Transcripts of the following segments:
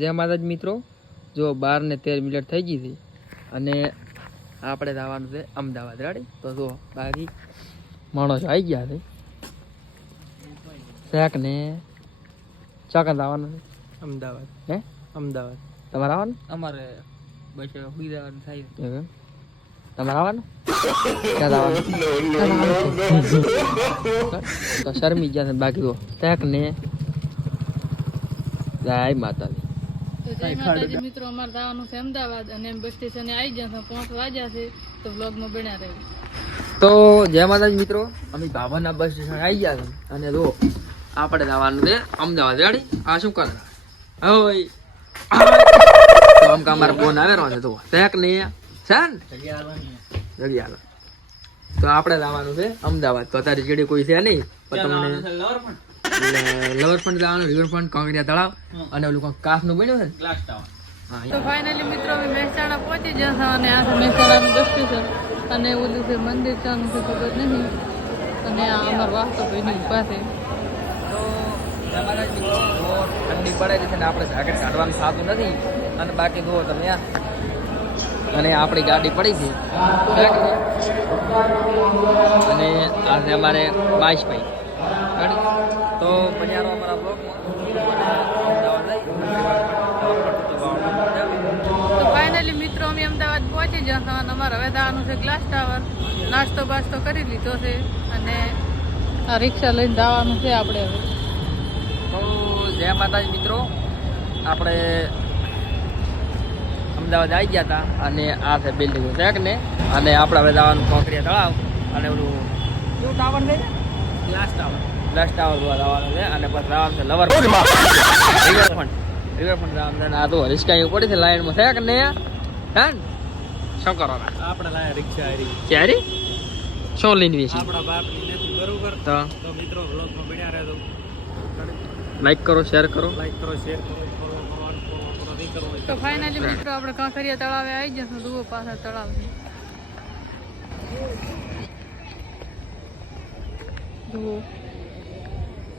જય માતાજી મિત્રો. જો બાર ને તેર મિનિટ થઈ ગઈ છે અને આપણે જવાનું છે અમદાવાદ. રાડી તો જો બાકી માણસો આવી ગયા છે. શેક ને ચાકા આવવાનું છે? અમદાવાદ. હે? અમદાવાદ. તમારે આવવાનું? અમારે બસ સુઈ જવાનું થાય. તમારે આવવાનું? ક્યાં? તો શરમી ગયા છે બાકી તો. શેક ને જય માતાજી. તો જય માતાજી મિત્રો અમારે જવાનું છે અમદાવાદ અને બસ સ્ટેશને આવી ગયા છે પાંચ વાગ્યા છે તો વ્લોગમાં બન્યા રહે. તો જય માતાજી મિત્રો. અમે બાબાના બસ સ્ટેશન આવી ગયા છે. અને જો આપણે જવાનું છે અમદાવાદ. રેડી આ શું કરે? હોય તો આમ કે અમારે ફોન આવેલો છે તો છે ને? જગ્યા તો આપણે જવાનું છે અમદાવાદ. તો અત્યારે જેડી કોઈ છે નહીં પણ તમને લવરફ્રન્ટ જવાનું રિવરફ્રન્ટ કોંગડિયા તળાવ અને ઓલું કંઈક કાચનું બન્યું છે ને? ટાવર તો ફાઇનલી મિત્રો અમે મહેસાણા પહોંચી ગયા છે અને આ મહેસાણાનું બસ સ્ટેશન અને ઓલું છે મંદિર ચાનું છે ખબર નહીં અને આ અમારા વાસ્તો ભાઈની ઊભા છે. તો તમારા મિત્રો ઠંડી પડે છે ને આપણે જાકેટ કાઢવાનું થતું નથી. અને બાકી જુઓ તમે આ. અને આપણી ગાડી પડી હતી અને આજે અમારે અમારે બાઈશભાઈ ગાડી તો બન્યારો અમારા બ્લોગમાં. તો ફાઇનલી મિત્રો અમે અમદાવાદ પહોંચી જશે અને અમારે હવે દાવાનું છે ગ્લાસ ટાવર નાસ્તો બાસ્તો કરી લીધો છે અને આ રિક્ષા લઈને જવાનું છે આપણે હવે. તો જય માતાજી મિત્રો. આપણે અમદાવાદ આવી ગયા હતા અને આ છે બિલ્ડિંગ છે ને. અને આપણે હવે જવાનું કોંકરિયા તળાવ. અને ઓલું ટાવર છે? ગ્લાસ ટાવર ગ્લાસ ટાવર જોવા જવાનું છે અને પછી જવાનું છે લવર રિવરફ્રન્ટ રિવરફ્રન્ટ જવાનું છે આ તો રિસ્કા પડી છે લાઈનમાં શેક કે હા ને? શું કરો આપણે લાયા રિક્ષા હારી. ક્યારે? શું લઈને વેચી આપણા બાપની નથી બરોબર? તો? તો મિત્રો વ્લોગમાં બન્યા રહેજો. લાઈક કરો શેર કરો. લાઈક કરો શેર કરો કરવાનું નહીં તો ફાઇનલી મિત્રો આપણે કાંકરિયા તળાવે આવી જશું જુઓ પાછળ તળાવ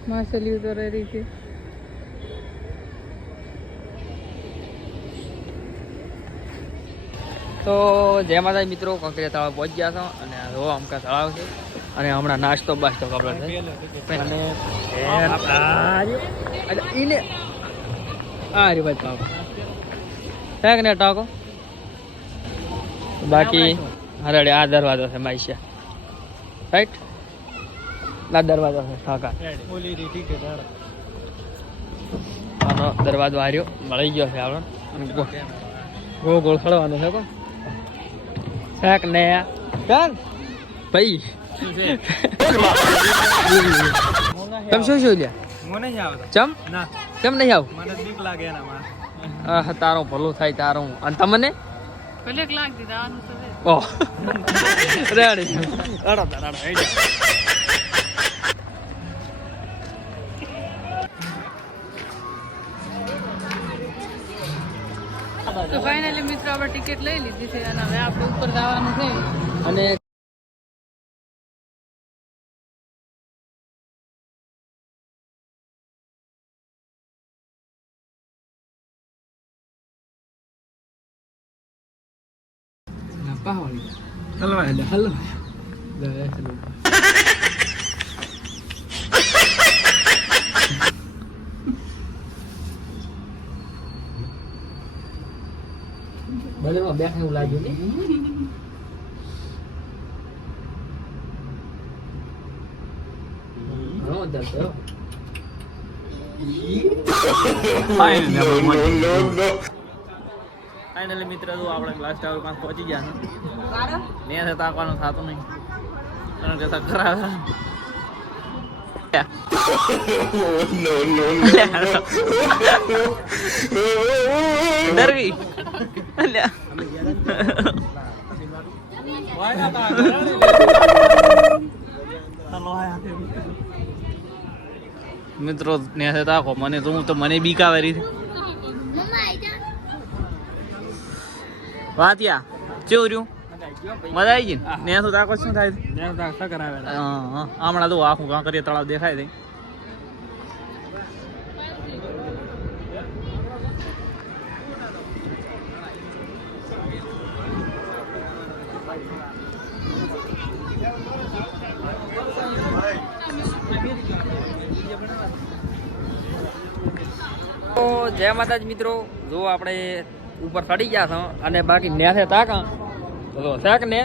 જુઓ માછલીઓ તો રહી છે. તો જય માતા મિત્રો કંકરિયા તળાવ પહોંચી ગયા છો અને આ જો અમકા તળાવ છે. અને હમણાં નાસ્તો બાસ્તો કપડા છે અને એને આ રે ભાઈ ટાકો હે કે ને ટાકો? બાકી હરડે આ દરવાજો છે માઈશિયા. રાઈટ ના દરવાજો છે ઠાકા ઓલી રી ઠીક છે આનો દરવાજો આર્યો મળી ગયો છે આપણો. ગો- ગોળ ખડવાનો છે કો ફેક ને કાન ભાઈ. તમે શું શું લ્યા? ચમ? ના. કેમ નહીં આવ? મને બીક લાગે એનામાં આહ, તારું ભલું થાય તારું. અને તમને? ભલે. ઓહ. રેડી રડો રડો. તો ફાઇનલી મિત્રો આપણે ટિકિટ લઈ લીધી છે અને હવે આપણે ઉપર જવાનું છે. અને હલવા એટલે હલવા બધામાં બેઠા એવું લાગ્યું ને ઘણો દર થયો ફાઇનલી મિત્ર જો આપણે ગ્લાસ ટાવર પાસે પહોંચી ગયા છે ત્યાં તાકવાનું થતું નહીં કારણ કે તો ખરાબ ડરવી મિત્રો ને તાકો મને તો હું તો મને બીક આવે રહી વાતિયા કેવું રહ્યું? મજા આવી ગઈ ને? તો તાકો શું થાય. હમણાં તો આખું કાં કરીએ તળાવ દેખાય છે. જય માતાજી મિત્રો જો આપણે ઉપર ચડી ગયા છો અને બાકી ન્યાસે તાકા તો શેક ને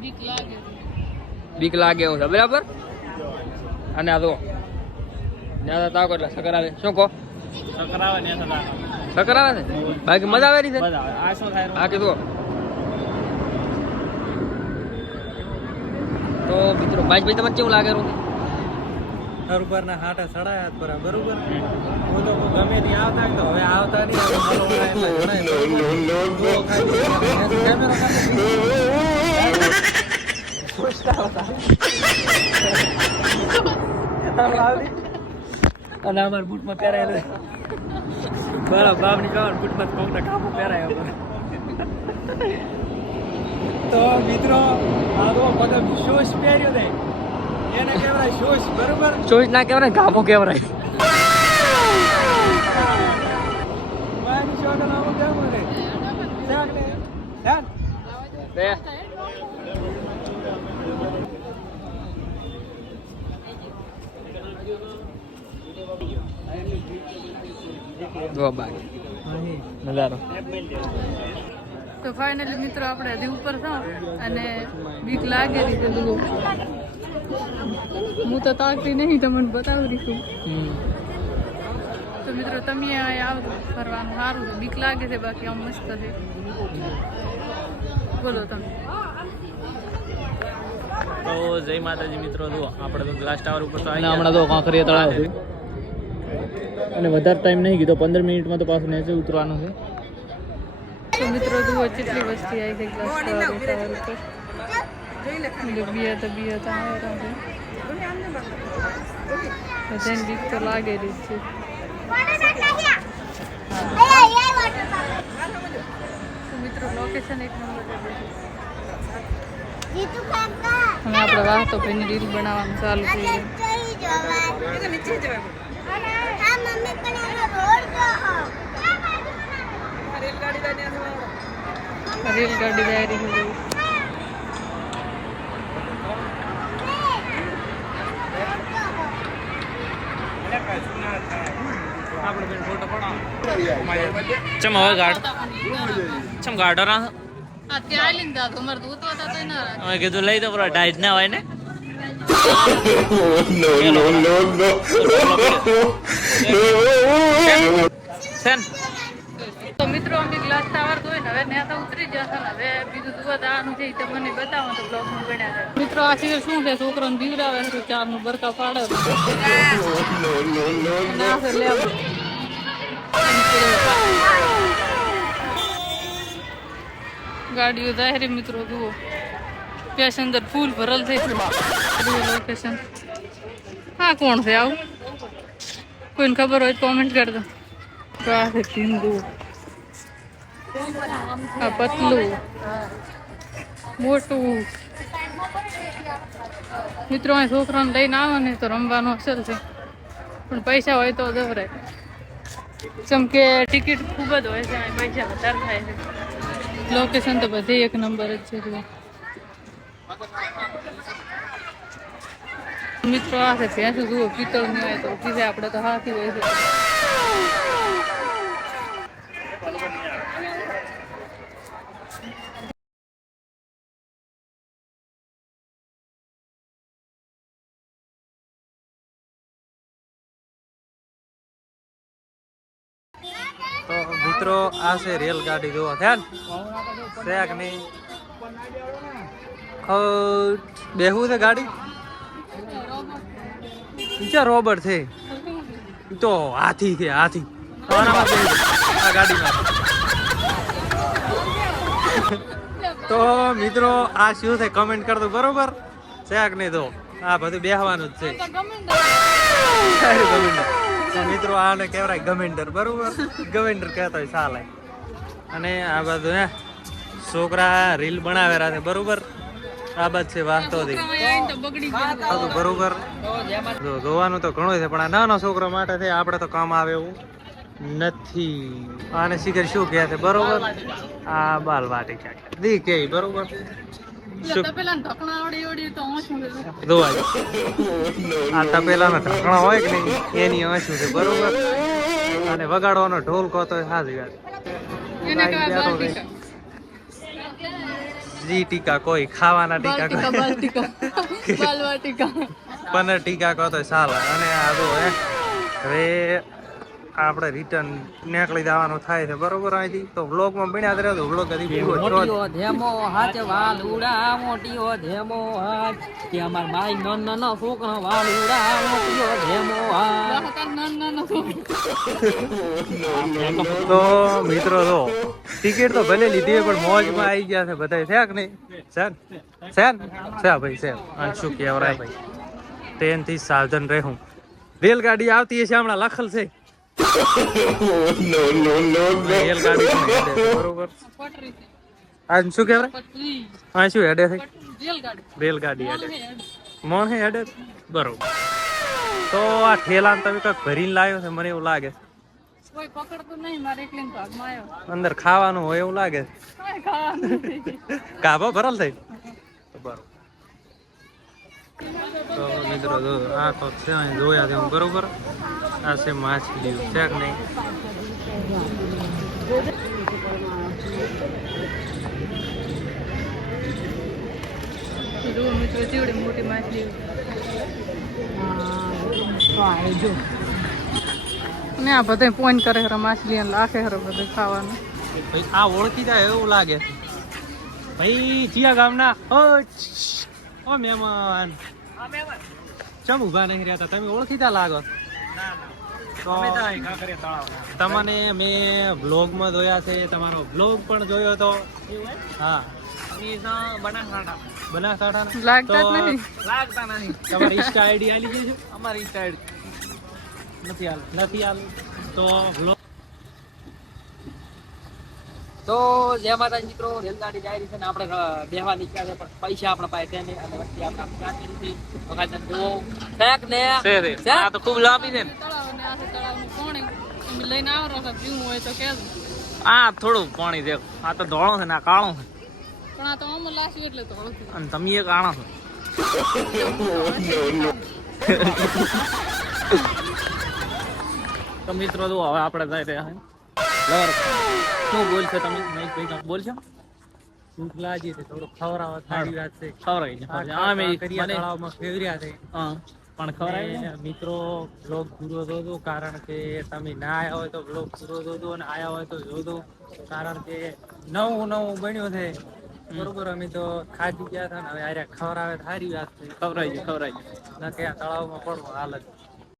બીક લાગે. બીક લાગે છે બરાબર? અને આ જો ન્યાસે તાકો એટલે શકર સકરાવે શું કહો? સકરાવે ન્યાસે તાકો સકરાવે છે બાકી મજા આવે રહી છે? બાકી શું તો મિત્રો ભાઈ ભાઈ તમને કેવું લાગે રહ્યું ઉપર ના હાટા સડાયા પરા બરોબર? હું તો ગમે ત્યાં આવતા તો હવે આવતા નહીં અને અમાર બૂટમાં પહેરાયેલું બરાબર બાપની કહેવાનું બૂટમાં કોકના કાપો પહેરાય તો મિત્રો આવો પગમ શૂઝ પહેર્યો ને એને કહેવાય શૂઝ બરોબર? શોષ ના કહેવાય ગામો કહેવાય. નજારો. તો ફાઇનલી મિત્રો આપણે હજી ઉપર છો અને બીક લાગે છે હું તો તાકતી નહીં તમને બતાવી છું તો. મિત્રો તમે અહીંયા આવજો ફરવાનું સારું બીક લાગે છે બાકી આમ મસ્ત છે. બોલો તમે. તો જય માતાજી મિત્રો જુઓ આપણે તો ગ્લાસ ટાવર ઉપર તો હમણાં તો કાંકરિયા તળાવ છે. અને વધારે ટાઈમ નહીં કીધો પંદર મિનિટમાં તો પાછું નીચે ઉતરવાનું છે. તો મિત્રો જુઓ કેટલી વસ્તી આવી છે ગ્લાસ ટાવર ટાવર ઉપર એટલે બિયા તો બિયા તો આવ્યા છે બધાને બીક તો લાગેલી જ છે. તો મિત્રો લોકેશન એક નંબર અને આપણે વાહતો ભાઈની રીલ બનાવવાનું ચાલુ થઈ ગયું રેલગાડી જાય રહી ચમ હવે ગાડ ચમ ગાડો ના ના અમે કીધું લઈ દો પૂરા ડાયટ ના હોય ને. મિત્રો અમે ગ્લાસ ટાવર જોઈ ને હવે ત્યાં તો ઉતરી જશે ને હવે બીજું દુવા દાવાનું છે એ તો મને બતાવો તો બ્લોગમાં બન્યા છે મિત્રો આ સિવાય શું છે? છોકરાને બીવડાવે છે ચારનું બરકા પાડે. છે. ગાડીઓ જાહેરી મિત્રો જુઓ. પેસેન્જર ફૂલ ભરલ થઈ લોકેશન હા કોણ છે આવું? કોઈને ખબર હોય કોમેન્ટ કરજો આ છે ટીંડુ પતલું. મોટું. મિત્રો, અહીં છોકરાને લઈને આવે ને, તો રમવાનું અસર છે. પણ પૈસા હોય તો જવરાય જેમ કે ટિકિટ ખૂબ જ હોય છે પૈસા વધારે થાય છે. લોકેશન તો બધી એક નંબર જ છે. મિત્રો, આ છે ભેંસું, જુઓ, પિત્તળની હોય તો ઊભી આપણે તો હાથી હોય છે. મિત્રો આ છે રેલગાડી જોવો ધ્યાન. શેક નહીં. બેહવું છે ગાડી? ઈચ્છા રોબર્ટ છે. તો હાથી છે હાથી. આ ગાડીમાં. તો મિત્રો આ શું છે કમેન્ટ કરતો બરોબર? શેક નહીં તો આ બધું બેહવાનું જ છે. મિત્રો આને કહેવાય ગવેન્ડર બરોબર? ગવેન્ડર કહેતો હોય ચાલે અને આ બધું હે છોકરા રીલ બનાવેલા છે બરોબર? આ બાદ છે વાસ્તો બરોબર. જો જોવાનું તો ઘણું છે પણ આ નાનો છોકરા માટે છે આપણે તો કામ આવે એવું નથી. આને શીખર શું કહે છે બરોબર? આ બાલ વાટી દી કે બરોબર? તપેલા તો શું આ તપેલાના ઢાંકણા હોય કે નહીં એની આંસુ છે બરોબર? અને વગાડવાનો ઢોલ કહો તો સાચી વાત. જી ટીકા કોઈ ખાવાના ટીકા કોઈ. પનીર ટીકા કહો તો સારા અને આ હે. હવે આપણે રિટર્ન નીકળી જવાનું થાય છે બરોબર અહીંથી તો વ્લોગમાં ભણ્યા જ રહ્યો તો વ્લોગ હતી. મોટીઓ ધેમો હાચ વાલ ઉડા મોટીઓ ધેમો હાચ કે અમાર માઈ નન નન ફોકનો વાલ ઉડા મોટીઓ ધેમો છોકરા. તો મિત્રો તો ટિકિટ તો ભલે લીધી પણ મોજમાં આવી ગયા છે બધા છે કે નહીં? સર સર છે ભાઈ સર શું કહેવાય ભાઈ? ટ્રેનથી સાવધાન રહેવું. રેલગાડી આવતી હશે હમણાં લખલ છે. નો હેડે છે, બરોબર પટરી છે. આ શું કહેવાય? આ શું હેડે છે. રેલગાડી. રેલગાડી હેડે. મોણ હે હેડે? બરોબર. તો આ ઠેલા તમે કંઈક ભરીને લાવ્યો છે? મને એવું લાગે કોઈ પકડતું નહીં મારે એકલીને ભાગમાં આવ્યો. અંદર ખાવાનું હોય એવું લાગે કાંઈ ખાવાનું નથી. કાબો ભરલ થઈ? બરોબર. તો મિત્રો આ તો છે અહીં જોયા છે હું બરોબર? આ છે માછલી છે કે નહીં મોટી માછલી. ને આ બધા પોઈન્ટ કરે હરો માછલી લાખે હરો બધું ખાવાનું. ભાઈ આ ઓળખી જાય એવું લાગે. ભાઈ જીયા ગામના ઓ ઓ મહેમાન. ચમ ઊભા નહીં રહ્યા તમે ઓળખીતા લાગો. તો તમને મેં બ્લોગમાં જોયા છે તમારો બ્લોગ પણ જોયો હતો. હા. બનાસકાંઠા લાગતા જ નહીં. તમારી ઇન્સ્ટા આઈડી આલી જજો અમારી ઇન્સ્ટા આઈડી નથી હાલ નથી હાલ તો બ્લોગ તો જય માતાજી મિત્રો રેલગાડી જાય રહી છે ને આપણે બેહવા નીકળ્યા છે પણ પૈસા આપણા પાસે છે નહીં અને વચ્ચે આપણે ક્યાં કરી હતી વખત જુઓ. ને આ તો ખૂબ લાંબી છે ને. આ થોડું પાણી દેખ આ તો ધોળો છે ને આ કાળો છે. પણ આ તો આમ લાસ્યું એટલે ધોળો અને તમે એક આણા છો. તો મિત્રો જો હવે આપણે જઈ રહ્યા છે. લવર શું બોલશો તમે? નહીં ભાઈ બોલશો? ભૂખ લાગી છે થોડું ખવરાવા સારી વાત છે. ખવરાઈ છે આ તળાવમાં ફેરવ્યા છે. હા. પણ અને મિત્રો બ્લોગ પૂરો જોજો કારણ કે તમે ના આવ્યા હોય તો બ્લોગ પૂરો જોજો અને આવ્યા હોય તો જોજો કારણ કે નવું નવું બન્યું છે. બરોબર અમે તો ખાધી ગયા હતા ને હવે આર્યા ખવડાવે આવે સારી વાત છે. ખવરાઈ છે ખવરાઈ ના કે આ તળાવમાં પડવું હાલત